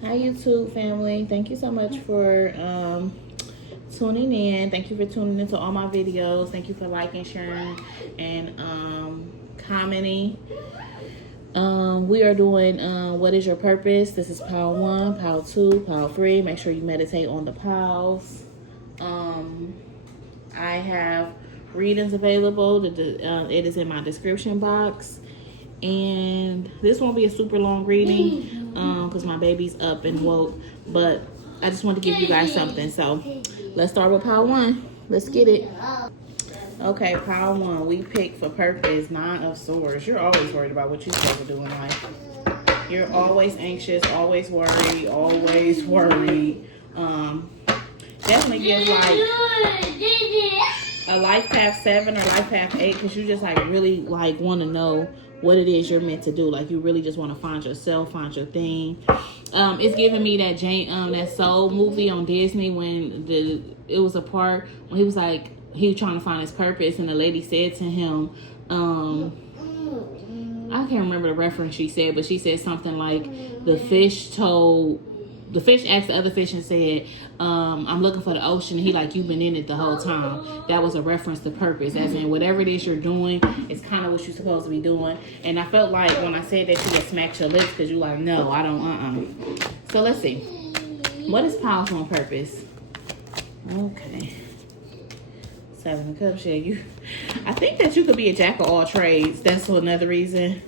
Hi YouTube family. Thank you so much for tuning in. Thank you for tuning into all my videos. Thank you for liking, sharing, and commenting. We are doing what is your purpose? This is pile 1, pile 2, pile 3. Make sure you meditate on the piles. I have readings available. It is in my description box. And this won't be a super long reading because my baby's up and woke, but I just want to give you guys something. So let's start with pile 1. Let's get it. Okay, pile 1, we picked for purpose 9 of Swords. You're always worried about what you're supposed to do in life. You're always anxious, always worried, always worried. Definitely give like a life path 7 or life path 8 because you just like really like want to know what it is you're meant to do. Like you really just want to find yourself, find your thing. It's giving me that that Soul movie on Disney when it was a part when he was trying to find his purpose and the lady said to him, I can't remember the reference she said, but she said something like the fish asked the other fish and said, I'm looking for the ocean. He like, you've been in it the whole time. That was a reference to purpose, as in whatever it is you're doing, it's kind of what you're supposed to be doing. And I felt like when I said that, you would smack your lips because you're like, no, I don't, So let's see. What is powerful on purpose? Okay. 7 of Cups, yeah. I think that you could be a jack of all trades. That's another reason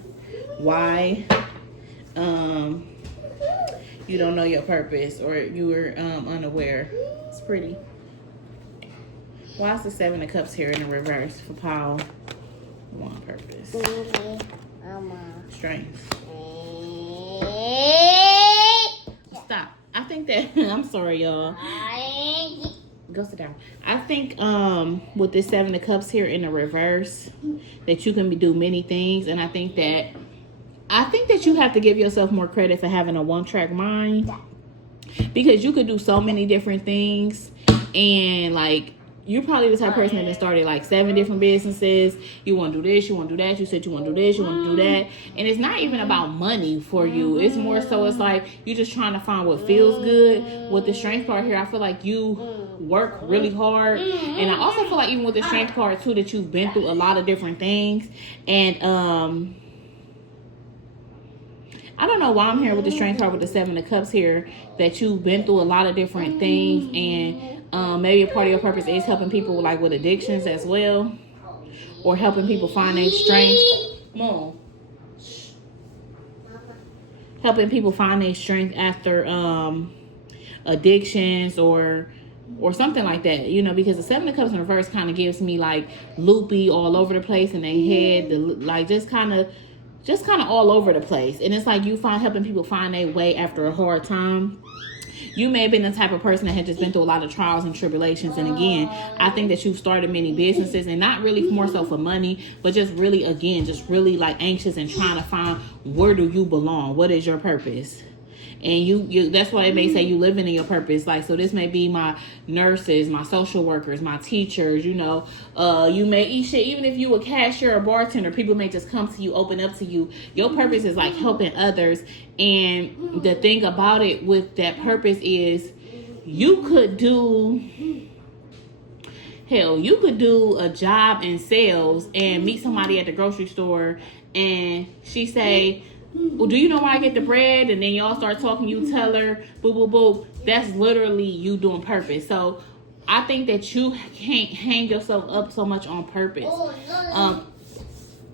why you don't know your purpose or you were unaware. It's pretty. Why is the 7 of Cups here in the reverse for pile 1 purpose? Strength. Stop. I think that I'm sorry, y'all. Go sit down. I think with this 7 of Cups here in the reverse that you can do many things, and I think that you have to give yourself more credit for having a one-track mind because you could do so many different things, and like you're probably the type of person that started like 7 different businesses. You want to do this, you want to do that. You said you want to do this, you want to do that. And it's not even about money for you. It's more so it's like you're just trying to find what feels good. With the strength card here, I feel like you work really hard. And I also feel like even with the strength card too, that you've been through a lot of different things. And I don't know why I'm here with the strength card with the 7 of Cups here, that you've been through a lot of different things, and maybe a part of your purpose is helping people like with addictions as well, or helping people find their strength. Mom. Helping people find their strength after addictions or something like that, you know, because the 7 of Cups in reverse kind of gives me like loopy all over the place in their head, like just kind of all over the place. And it's like you helping people find their way after a hard time. You may have been the type of person that had just been through a lot of trials and tribulations. And again, I think that you've started many businesses, and not really more so for money, but just really like anxious and trying to find where do you belong? What is your purpose? And you that's why it may say you living in your purpose. Like, so this may be my nurses, my social workers, my teachers, you know. You may eat shit, even if you a cashier or bartender, people may just come to you, open up to you. Your purpose is like helping others. And the thing about it with that purpose is you could do a job in sales and meet somebody at the grocery store and she say, well, do you know where I get the bread? And then y'all start talking, you tell her, boo, boo, boo. That's literally you doing purpose. So I think that you can't hang yourself up so much on purpose.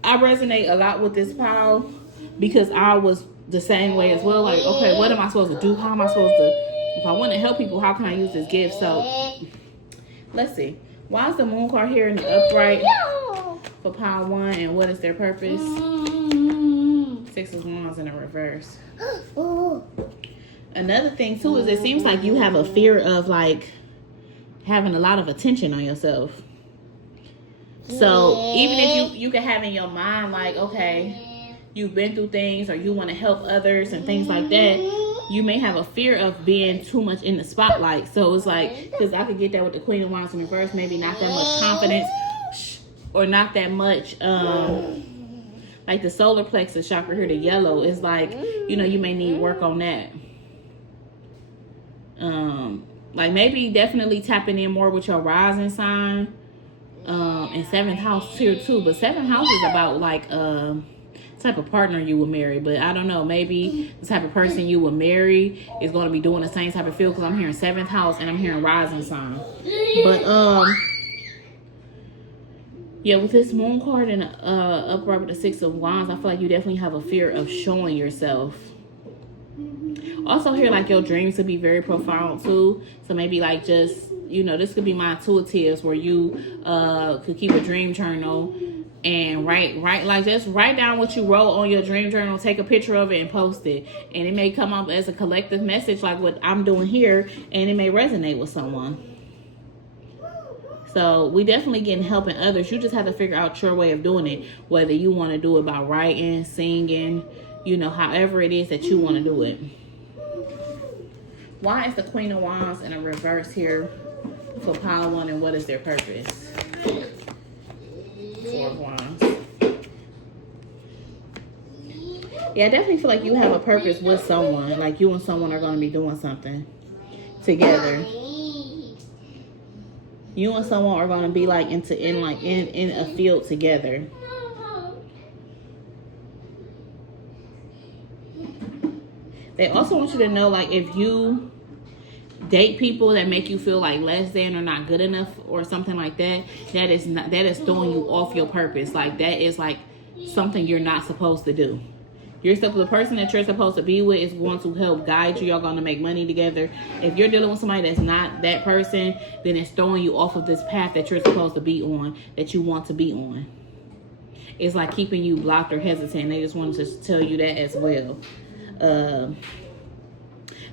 I resonate a lot with this pile because I was the same way as well. Like, okay, what am I supposed to do? How am I supposed to, if I want to help people, how can I use this gift? So let's see. Why is the Moon card here in the upright for pile 1, and what is their purpose? 6 of Wands in a reverse. Another thing too is it seems like you have a fear of like having a lot of attention on yourself. So even if you can have in your mind like, okay, you've been through things or you want to help others and things like that, you may have a fear of being too much in the spotlight. So it's like, because I could get that with the Queen of Wands in reverse, maybe not that much confidence or not that much like the solar plexus chakra here, the yellow, is like, you know, you may need work on that. Like maybe definitely tapping in more with your rising sign. And seventh house here too. But seventh house is about like type of partner you will marry. But I don't know, maybe the type of person you will marry is going to be doing the same type of field, because I'm hearing seventh house and I'm hearing rising sign. But yeah, with this moon card and upright with the 6 of Wands, I feel like you definitely have a fear of showing yourself. Also here, like your dreams could be very profound too. So maybe like just, you know, this could be my intuitives where you could keep a dream journal and write like just write down what you wrote on your dream journal, take a picture of it and post it. And it may come up as a collective message like what I'm doing here, and it may resonate with someone. So we definitely getting helping others. You just have to figure out your way of doing it, whether you want to do it by writing, singing, you know, however it is that you want to do it. Why is the Queen of Wands in a reverse here for pile 1, and what is their purpose? 4 of Wands. Yeah, I definitely feel like you have a purpose with someone. Like you and someone are going to be doing something together. You and someone are going to be like in a field together. They also want you to know, like, if you date people that make you feel like less than or not good enough or something like that, that is throwing you off your purpose. Like, that is like something you're not supposed to do. The person that you're supposed to be with is going to help guide you. Y'all going to make money together. If you're dealing with somebody that's not that person, then it's throwing you off of this path that you're supposed to be on, that you want to be on. It's like keeping you blocked or hesitant. They just wanted to tell you that as well.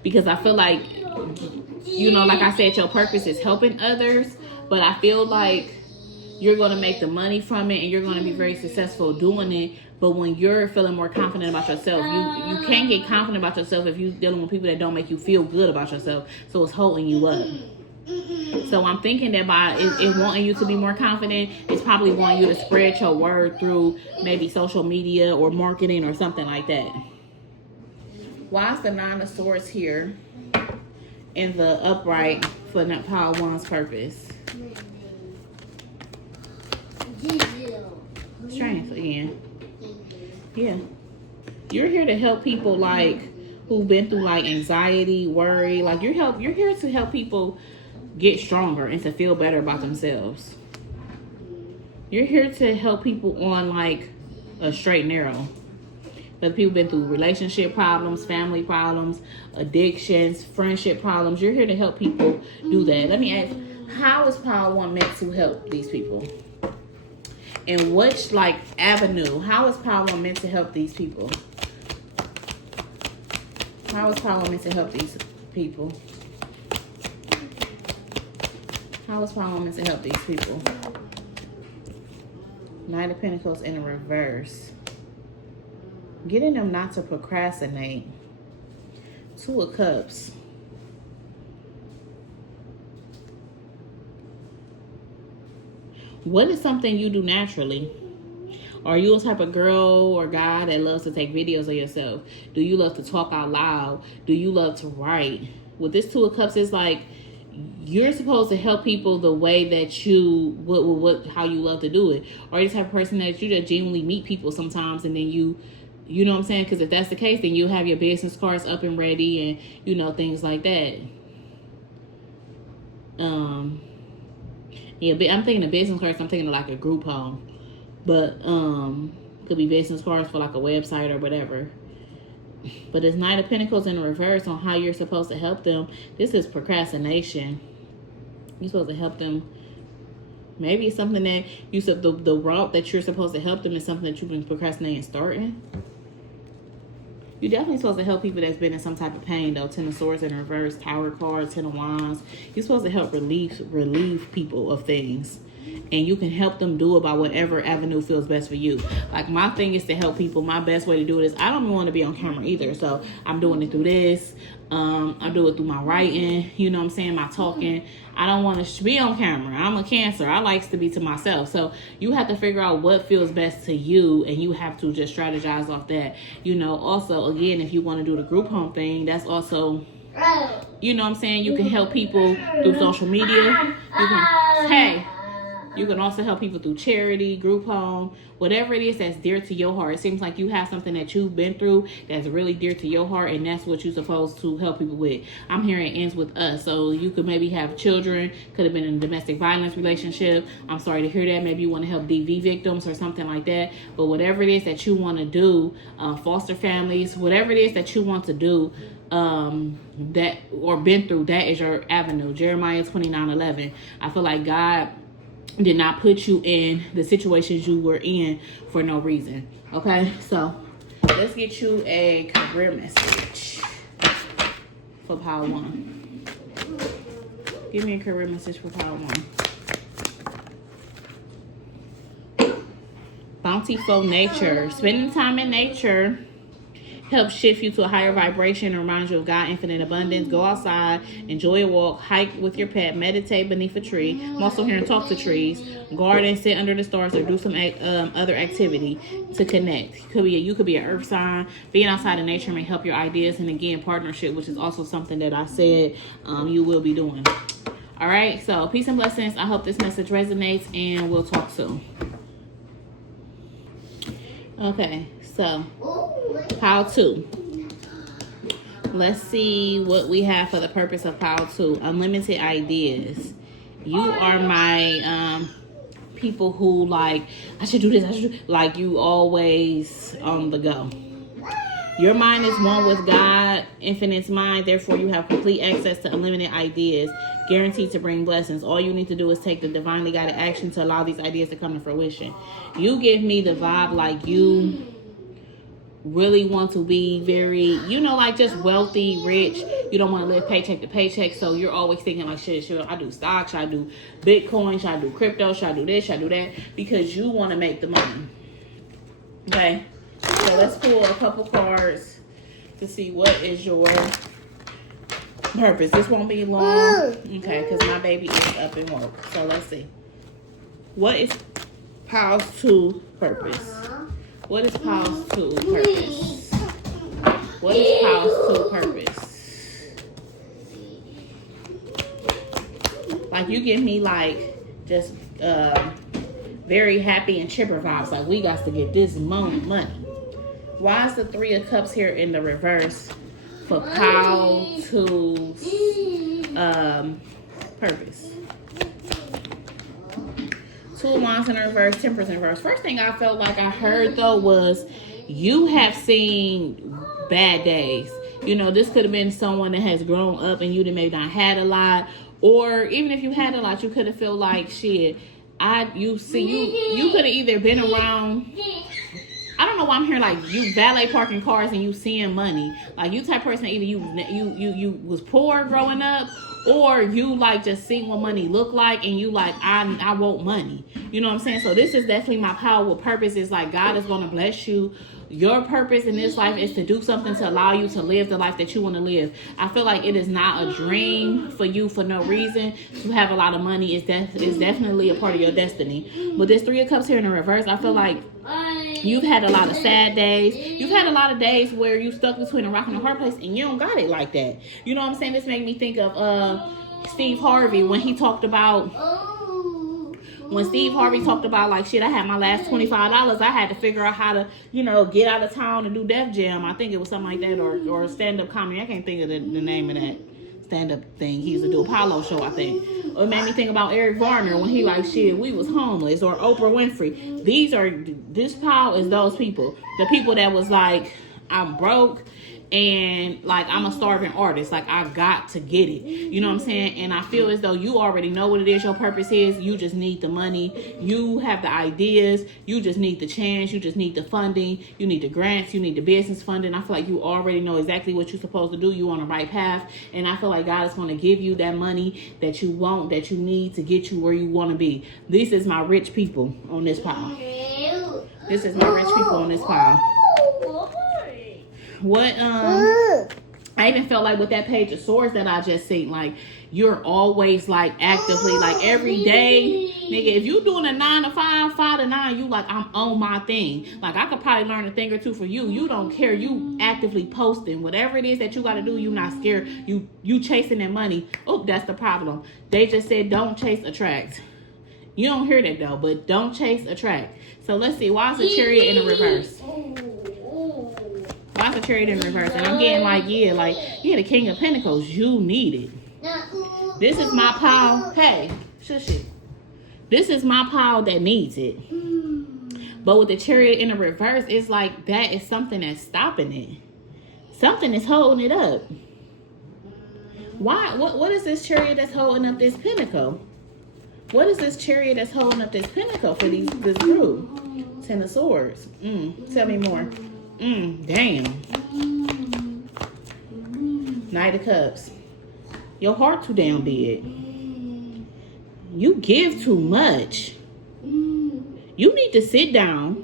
Because I feel like, you know, like I said, your purpose is helping others, but I feel like you're going to make the money from it and you're going to be very successful doing it. But when you're feeling more confident about yourself, you can't get confident about yourself if you're dealing with people that don't make you feel good about yourself. So it's holding you up. So I'm thinking that by it wanting you to be more confident, it's probably wanting you to spread your word through maybe social media or marketing or something like that. Why is the 9 of Swords here in the upright for pile 1's purpose? Strength again. Yeah. You're here to help people like who've been through like anxiety, worry. Like you're here to help people get stronger and to feel better about themselves. You're here to help people on like a straight and narrow. Whether people been through relationship problems, family problems, addictions, friendship problems, you're here to help people do that. Let me ask, how is pile 1 meant to help these people? And which like avenue? How is pile 1 meant to help these people? How is pile 1 meant to help these people? How is pile 1 meant to help these people? Knight of Pentacles in a reverse. Getting them not to procrastinate. 2 of Cups. What is something you do naturally? Are you a type of girl or guy that loves to take videos of yourself? Do you love to talk out loud? Do you love to write? With this 2 of Cups, it's like you're supposed to help people the way that you how you love to do it. Or you're the type of person that you just genuinely meet people sometimes, and then you know what I'm saying? Because if that's the case, then you have your business cards up and ready, and you know, things like that. Yeah, I'm thinking of business cards. I'm thinking of like a group home, but could be business cards for like a website or whatever. But it's Knight of Pentacles in reverse on how you're supposed to help them. This is procrastination. You're supposed to help them. Maybe it's something that you said the route that you're supposed to help them is something that you've been procrastinating starting. You're definitely supposed to help people that's been in some type of pain, though. 10 of Swords in reverse, Tower card, 10 of Wands. You're supposed to help relieve people of things. And you can help them do it by whatever avenue feels best for you. Like, my thing is to help people. My best way to do it is I don't want to be on camera either. So, I'm doing it through this. I do it through my writing. You know what I'm saying? My talking. I don't want to be on camera. I'm a Cancer. I like to be to myself. So, you have to figure out what feels best to you. And you have to just strategize off that. You know, also, again, if you want to do the group home thing, that's also You know what I'm saying? You can help people through social media. You can also help people through charity, group home, whatever it is that's dear to your heart. It seems like you have something that you've been through that's really dear to your heart, and that's what you're supposed to help people with. I'm hearing it ends with us. So you could maybe have children, could have been in a domestic violence relationship. I'm sorry to hear that. Maybe you want to help DV victims or something like that. But whatever it is that you want to do, foster families, whatever it is that you want to do, that or been through, that is your avenue. Jeremiah 29:11. I feel like God did not put you in the situations you were in for no reason. Okay, so let's get you a career message for Power 1. Give me a career message for Power 1. Bountiful nature. Spending time in nature helps shift you to a higher vibration and reminds you of God's infinite abundance. Go outside, enjoy a walk, hike with your pet, meditate beneath a tree. I'm also hearing talk to trees, garden, sit under the stars, or do some other activity to connect. You could be an earth sign. Being outside in nature may help your ideas, and again, partnership, which is also something that I said you will be doing. All right, so peace and blessings. I hope this message resonates, and we'll talk soon. Okay, so Power 2. Let's see what we have for the purpose of Power 2. Unlimited ideas. You are my people who like, I should do this, like you always on the go. Your mind is one with God, infinite's mind. Therefore, you have complete access to unlimited ideas, guaranteed to bring blessings. All you need to do is take the divinely guided action to allow these ideas to come to fruition. You give me the vibe like you really want to be very, like just wealthy, rich. You don't want to live paycheck to paycheck. So you're always thinking like, should I do stocks? Should I do Bitcoin? Should I do crypto? Should I do this? Should I do that? Because you want to make the money. Okay. So let's pull a couple cards to see what is your purpose. This won't be long. Okay. Because my baby is up in work. So let's see. What is Power 2 purpose? What is Power 2 purpose? What is Power 2 purpose? Like you give me like just very happy and chipper vibes. Like we got to get this money. Why is the 3 of Cups here in the reverse for Power 2's purpose? 2 of Wands in reverse, Temperance in reverse. First thing I felt like I heard though was you have seen bad days. This could have been someone that has grown up and you may not had a lot, or even if you had a lot, you could have felt like shit. You could have either been around. I don't know why I'm hearing like you valet parking cars and you seeing money. Like you type person either you was poor growing up, or you like just seeing what money look like and you like I want money. You know what I'm saying? So this is definitely my power with purpose. Is like God is gonna bless you. Your purpose in this life is to do something to allow you to live the life that you want to live. I feel like it is not a dream for you for no reason to have a lot of money. It's definitely a part of your destiny. But this 3 of Cups here in the reverse, I feel like you've had a lot of sad days. You've had a lot of days where you stuck between a rock and a hard place and you don't got it like that. You know what I'm saying? This made me think of Steve Harvey when he talked about like, shit, I had my last $25. I had to figure out how to, get out of town and do Def Jam. I think it was something like that, or stand-up comedy. I can't think of the name of that stand-up thing. He used to do Apollo show, I think. It made me think about Eric Varner when he like, shit, we was homeless, or Oprah Winfrey. This power is those people. The people that was like, I'm broke and like I'm a starving artist. Like I got to get it. You know what I'm saying? And I feel as though you already know what it is your purpose is. You just need the money. You have the ideas. You just need the chance. You just need the funding. You need the grants. You need the business funding. I feel like you already know exactly what you're supposed to do. You on the right path. And I feel like God is going to give you that money that you want, that you need to get you where you want to be. This is my rich people on this pile. This is my rich people on this pile. What I even felt like with that Page of Swords that I just seen, like, you're always, like, actively, like, every day. Nigga, if you doing a 9 to 5, 5 to 9, you like, I'm on my thing. Like, I could probably learn a thing or two for you. You don't care. You actively posting. Whatever it is that you got to do, you not scared. You chasing that money. Oh, that's the problem. They just said don't chase, attract. You don't hear that, though, but don't chase, attract. So, let's see. Why is the Chariot in the reverse? Why is the Chariot in reverse? And I'm getting like, yeah, the King of Pentacles. You need it. This is my pile. Hey, shush it. This is my pile that needs it. But with the Chariot in the reverse, it's like that is something that's stopping it. Something is holding it up. Why? What is this Chariot that's holding up this Pentacle? What is this Chariot that's holding up this Pentacle for this group? 10 of Swords. Tell me more. Damn. Knight of Cups. Your heart too damn big. You give too much. You need to sit down,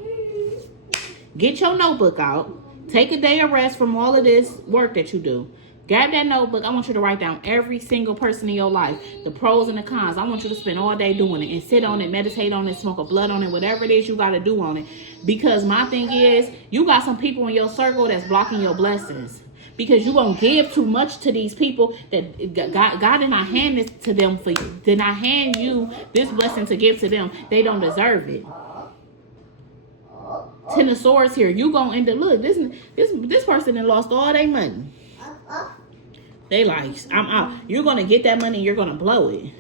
get your notebook out, take a day of rest from all of this work that you do. Grab that notebook. I want you to write down every single person in your life, the pros and the cons. I want you to spend all day doing it and sit on it, meditate on it, smoke a blood on it, whatever it is you got to do on it. Because my thing is, you got some people in your circle that's blocking your blessings. Because you're going to give too much to these people that God did not hand this to them for you. Did not hand you this blessing to give to them. They don't deserve it. 10 of Swords here. You going to end up, look, this person that lost all their money. They like, I'm out. You're going to get that money. You're going to blow it.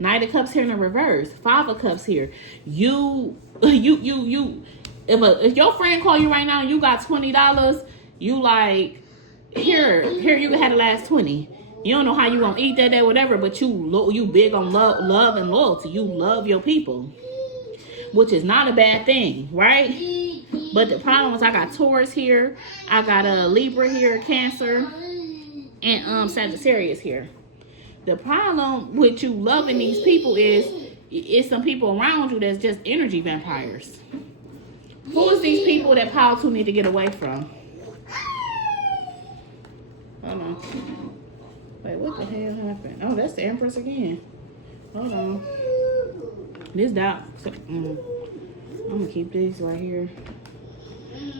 Knight of Cups here in the reverse. 5 of Cups here. If your friend call you right now and you got $20, you like, here you can have the last 20. You don't know how you going to eat that day, whatever, but you big on love and loyalty. You love your people, which is not a bad thing, right? But the problem is I got Taurus here. I got a Libra here, Cancer, and Sagittarius here. The problem with you loving these people is some people around you that's just energy vampires. Who is these people that Pile 2 need to get away from? Hold on. Wait, what the hell happened? Oh, that's the Empress again. Hold on. This dot. I'm gonna keep this right here.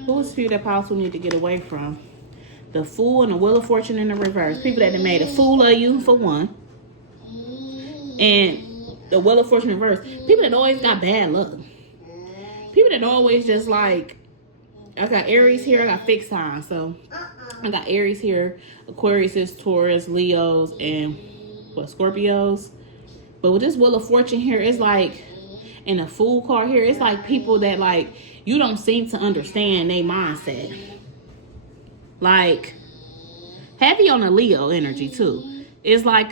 Who is people that Pile 2 need to get away from? The Fool and the Wheel of Fortune in the reverse. People that have made a fool of you, for one. And the Wheel of Fortune in reverse. People that always got bad luck. People that always just like, I got Aries here, I got fixed signs. So I got Aries here, Aquarius, Taurus, Leos, and Scorpios. But with this Wheel of Fortune here, it's like, and the Fool card here, it's like people that like, you don't seem to understand their mindset. Like, heavy on the Leo energy too. It's like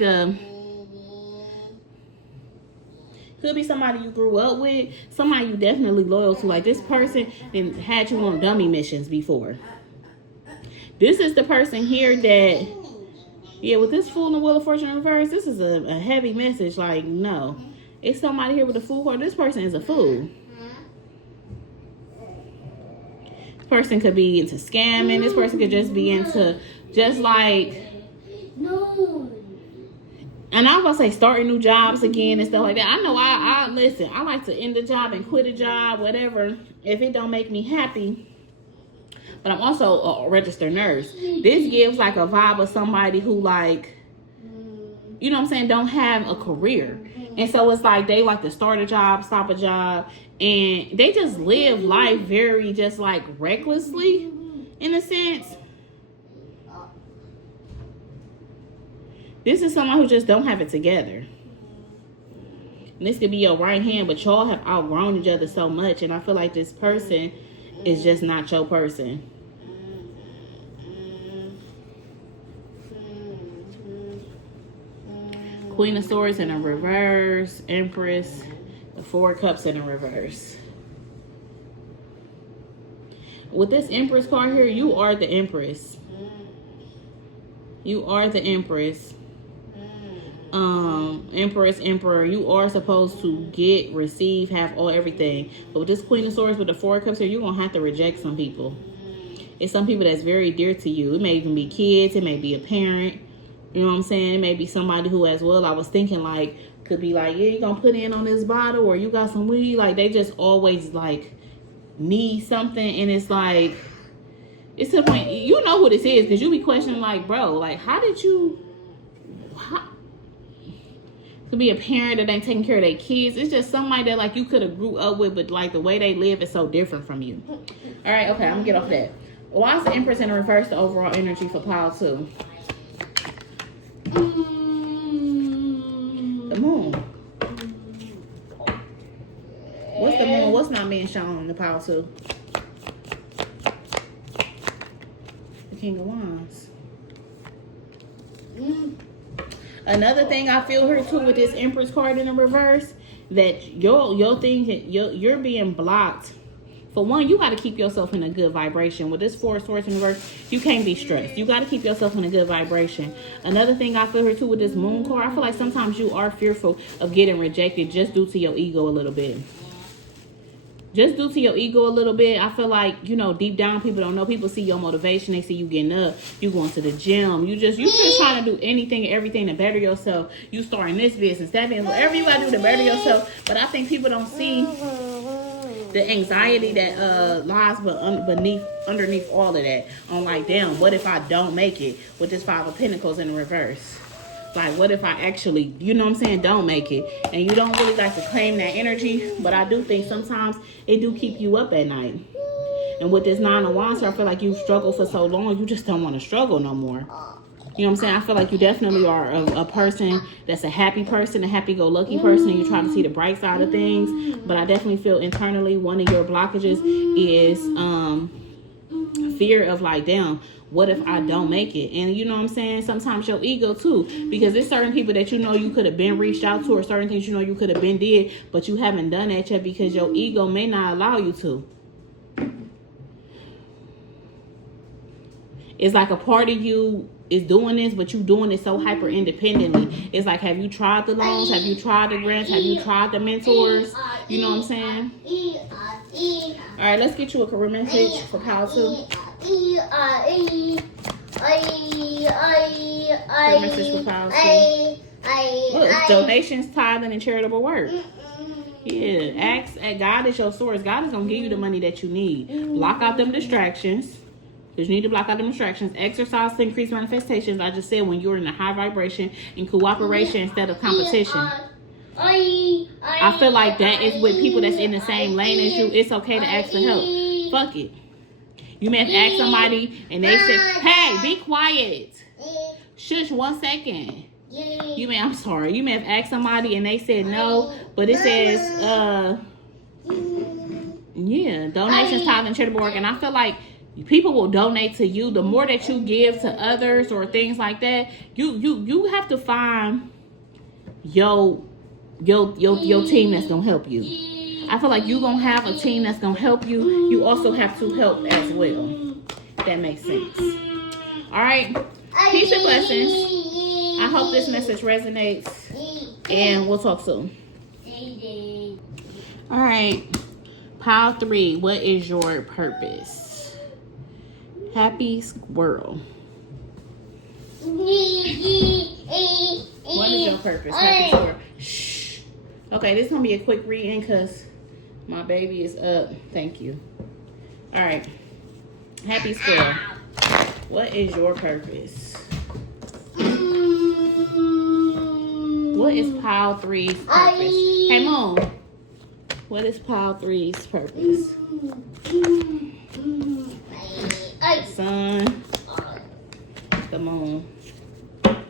could be somebody you grew up with, somebody you definitely loyal to. Like, this person had you on dummy missions before. This is the person here that, yeah, with this Fool and the Wheel of Fortune in reverse, this is a heavy message. Like, no. It's somebody here with a Fool card. This person is a fool. Person could be into scamming. This person could just be into just like, no. And I'm gonna say starting new jobs again and stuff like that. I know I listen, I like to end a job and quit a job, whatever, if it don't make me happy. But I'm also a registered nurse. This gives like a vibe of somebody who like, you know what I'm saying, don't have a career. And so it's like they like to start a job, stop a job, and they just live life very just like recklessly, in a sense. This is someone who just don't have it together. And this could be your right hand, but y'all have outgrown each other so much, and I feel like this person is just not your person. Queen of Swords in a reverse, Empress, the 4 Cups in a reverse. With this Empress card here, you are the Empress. You are the Empress. Empress, Emperor, you are supposed to get, receive, have everything. But with this Queen of Swords with the 4 Cups here, you're going to have to reject some people. It's some people that's very dear to you. It may even be kids. It may be a parent. You know what I'm saying? It may be somebody who as well, I was thinking like, could be like, yeah, you gonna put in on this bottle or you got some weed. Like, they just always like need something. And it's like, it's to the point, you know who this is, because you be questioning like, bro, like, how did you, could be a parent that ain't taking care of their kids. It's just somebody that like you could have grew up with, but like the way they live is so different from you. All right, okay, I'm gonna get off that. Why is the Empress in reverse the overall energy for pile 2? The moon. What's the moon? What's not being shown in the pile 2? The King of Wands. Another thing I feel here too with this Empress card in the reverse, that your thing, you're being blocked. For one, you got to keep yourself in a good vibration. With this 4 of Swords in reverse, you can't be stressed. You got to keep yourself in a good vibration. Another thing I feel here too with this Moon card, I feel like sometimes you are fearful of getting rejected just due to your ego a little bit. Just due to your ego a little bit. I feel like, you know, deep down people don't know. People see your motivation. They see you getting up. You going to the gym. You just trying to do anything and everything to better yourself. You starting this business, that business, whatever you got to do to better yourself. But I think people don't see the anxiety that lies underneath all of that. I'm like, damn, what if I don't make it with this 5 of Pentacles in the reverse? Like, what if I actually, you know what I'm saying, don't make it? And you don't really like to claim that energy. But I do think sometimes it do keep you up at night. And with this 9 of Wands, I feel like you've struggled for so long, you just don't want to struggle no more. You know what I'm saying? I feel like you definitely are a person that's a happy person, a happy-go-lucky person. You try to see the bright side of things. But I definitely feel internally one of your blockages is fear of like, damn, what if I don't make it? And you know what I'm saying? Sometimes your ego too. Because there's certain people that you know you could have been reached out to, or certain things you know you could have been did, but you haven't done that yet because your ego may not allow you to. It's like a part of you is doing this, but you doing it so hyper independently. It's like, have you tried the loans? Have you tried the grants? Have you tried the mentors? You know what I'm saying? All right, let's get you a career message for pile 2. Career message for pile 2. Look, donations, tithing, and charitable work. Yeah, ask. God is your source. God is gonna give you the money that you need. Block out them distractions. Because you need to block out the distractions. Exercise to increase manifestations. I just said when you're in a high vibration and cooperation instead of competition. I feel like that is with people that's in the same lane as you. It's okay to ask for help. Fuck it. You may have asked somebody and they said, hey, be quiet. Shush, 1 second. I'm sorry. You may have asked somebody and they said no, but it says, donations, tithing, and charitable work. And I feel like people will donate to you. The more that you give to others or things like that, you have to find your team that's gonna help you. I feel like you're gonna have a team that's gonna help you. You also have to help as well. That makes sense. All right, peace and blessings. I hope this message resonates, and we'll talk soon. All right, pile 3. What is your purpose? Happy squirrel. What is your purpose? Happy squirrel. Shh. Okay, this is going to be a quick reading because my baby is up. Thank you. All right. Happy squirrel. What is your purpose? What is pile 3's purpose? Hey, Moon. What is pile 3's purpose? Sun, the moon.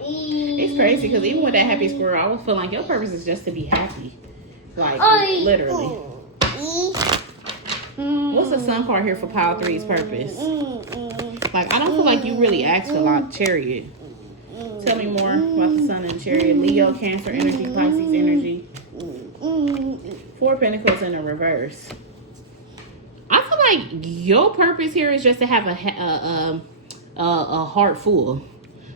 It's crazy because even with that happy squirrel, I was feeling like your purpose is just to be happy. Like, literally. What's the sun card here for pile 3's purpose? Like, I don't feel like you really asked a lot. Chariot. Tell me more about the sun and chariot. Leo, Cancer energy, Pisces energy. 4 Pentacles in the reverse. I feel like your purpose here is just to have a heart full.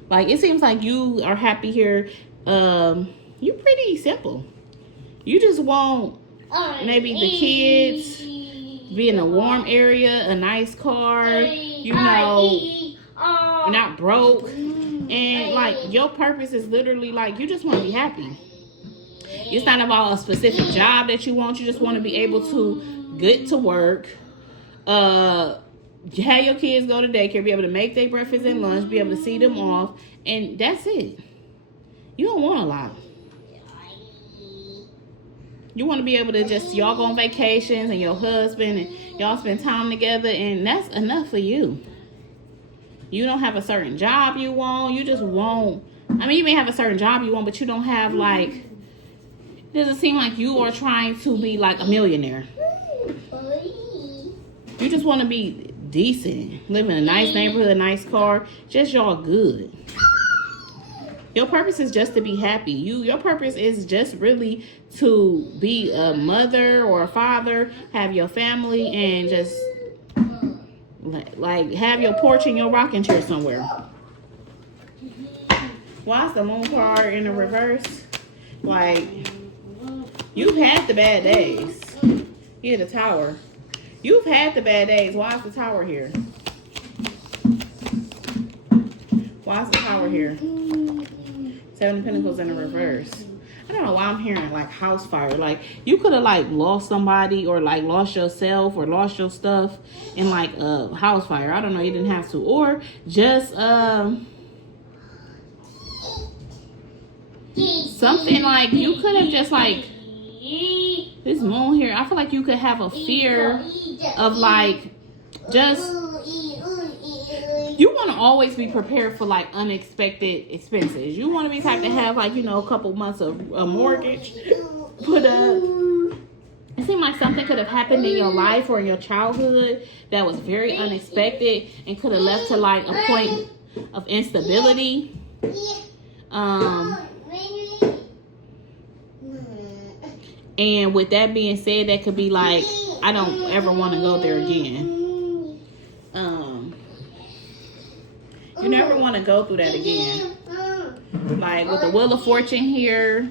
Like, it seems like you are happy here. You're pretty simple. You just want maybe the kids. be in a warm area, a nice car, you know, not broke. And like your purpose is literally like you just want to be happy. It's not about a specific job that you want. You just want to be able to get to work, have your kids go to daycare, be able to make their breakfast and lunch, be able to see them off, and that's it. You don't want a lot. You want to be able to just, y'all go on vacations and your husband and y'all spend time together, and that's enough for you. You don't have a certain job you want. You just want, I mean, you may have a certain job you want, but you don't have like, it doesn't seem like you are trying to be like a millionaire. You just want to be decent, live in a nice neighborhood, a nice car, just y'all good. Your purpose is just to be happy. Your purpose is just really to be a mother or a father, have your family, and just like have your porch and your rocking chair somewhere. Why is the moon card in the reverse? Like, you've had the bad days. Here, the tower. You've had the bad days. Why is the tower here? Why is the tower here? 7 of Pentacles in the reverse. I don't know why I'm hearing like house fire. Like you could have like lost somebody or like lost yourself or lost your stuff in like a house fire. I don't know. You didn't have to. Or just something like you could have just like this moon here. I feel like you could have a fear of like just. You want to always be prepared for like unexpected expenses. You want to be the type to have like, you know, a couple months of a mortgage put up. It seemed like something could have happened in your life or in your childhood that was very unexpected and could have left to like a point of instability. And with that being said, that could be like, I don't ever want to go there again. You never want to go through that again. Like with the Wheel of Fortune here,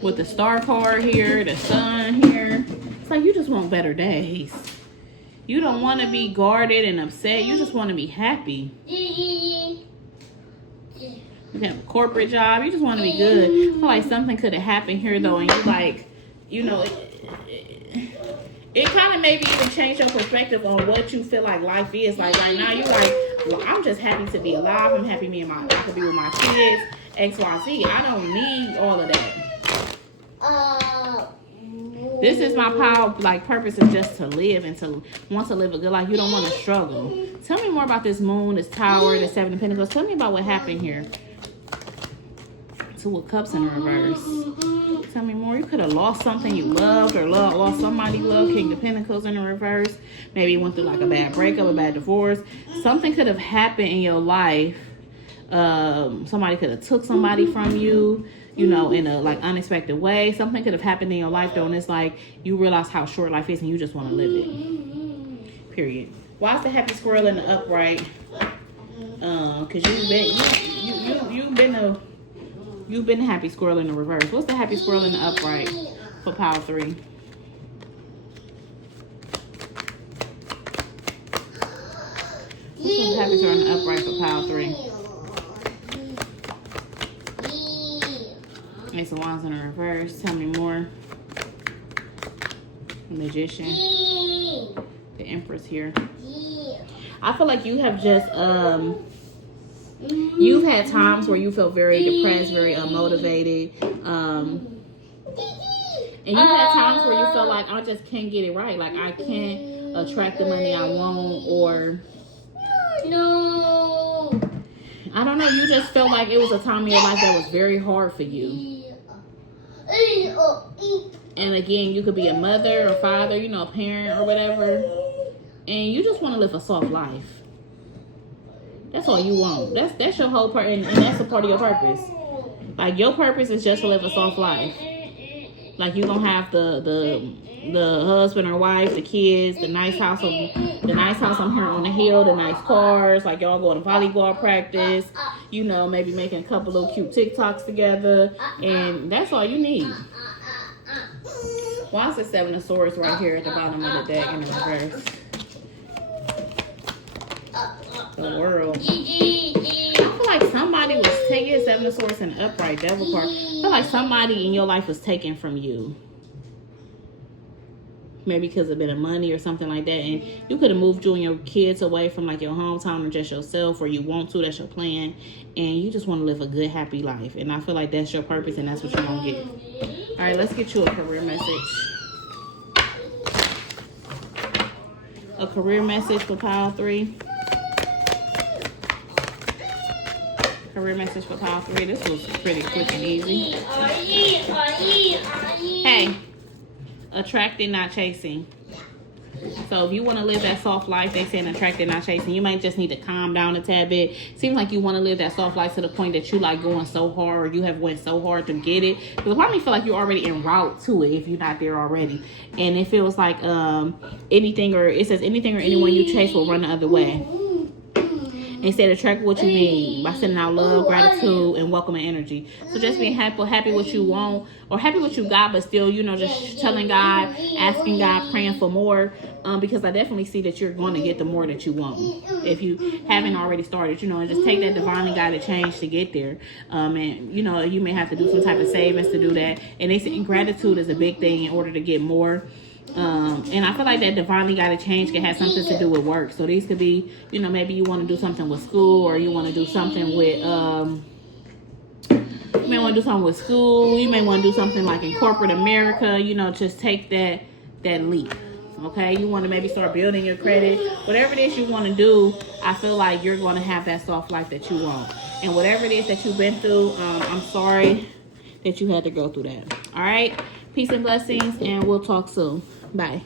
with the Star card here, the Sun here. It's like you just want better days. You don't want to be guarded and upset. You just want to be happy. You have a corporate job. You just want to be good. I feel like something could have happened here though, and you like, you know, it kind of maybe even change your perspective on what you feel like life is. Like right now, you like, well, I'm just happy to be alive. I'm happy I could be with my kids, X, Y, Z. I don't need all of that. This is my power, like purpose is just to live and to want to live a good life. You don't want to struggle. Tell me more about this moon, this tower, the 7 of Pentacles. Tell me about what happened here. 2 of Cups in reverse. Tell me more. You could have lost something you loved or lost somebody you loved. King of Pentacles in the reverse. Maybe you went through like a bad breakup, a bad divorce. Something could have happened in your life. Somebody could have took somebody from you, you know, in a like unexpected way. Something could have happened in your life though, and it's like you realize how short life is and you just want to live it. Period. Why is the happy squirrel in the upright? Cause you've been a happy squirrel in the reverse. What's the happy squirrel in the upright for power 3? What's the happy squirrel in the upright for power 3? Ace of Wands in the reverse. Tell me more. Magician. The Empress here. I feel like you have just you've had times where you felt very depressed, very unmotivated. And you had times where you felt like, I just can't get it right. Like, I can't attract the money I want, or... No. I don't know. You just felt like it was a time in your life that was very hard for you. And again, you could be a mother or father, you know, a parent or whatever. And you just want to live a soft life. That's all you want. That's your whole part, and that's a part of your purpose. Like your purpose is just to live a soft life. Like you don't have the husband or wife, the kids, the nice house on here on the hill, the nice cars. Like y'all going to volleyball practice. You know, maybe making a couple little cute TikToks together, and that's all you need. Why is the Seven of Swords right here at the bottom of the deck in the reverse? The World. I feel like somebody was taking Seven of Swords and upright Devil card. I feel like somebody in your life was taken from you. Maybe because of a bit of money or something like that. And you could have moved you and your kids away from like your hometown or just yourself, or you want to, that's your plan. And you just want to live a good, happy life. And I feel like that's your purpose and that's what you're going to get. All right, let's get you a career message. A career message for pile 3. Career message for pile 3. This was pretty quick and easy. Hey. Attracting, not chasing. So if you want to live that soft life, they saying attracting, not chasing. You might just need to calm down a tad bit. Seems like you want to live that soft life to the point that you like going so hard, or you have went so hard to get it. Because part of me feel like you're already en route to it if you're not there already. And it feels like anything, or it says anything or anyone you chase will run the other way. Instead, attract what you need by sending out love, gratitude, and welcoming energy. So just being happy what you want, or happy what you got, but still, you know, just telling God, asking God, praying for more. Because I definitely see that you're going to get the more that you want. If you haven't already started, you know, and just take that divinely guided change to get there. And, you know, you may have to do some type of savings to do that. And they say gratitude is a big thing in order to get more. And I feel like that divinely guided change can have something to do with work. So these could be, you know, maybe you want to do something with school, or you want to do something with, you may want to do something with school. You may want to do something like in corporate America, you know, just take that leap. Okay, you want to maybe start building your credit. Whatever it is you want to do, I feel like you're going to have that soft life that you want. And whatever it is that you've been through, I'm sorry that you had to go through that. All right, peace and blessings, and we'll talk soon. Bye.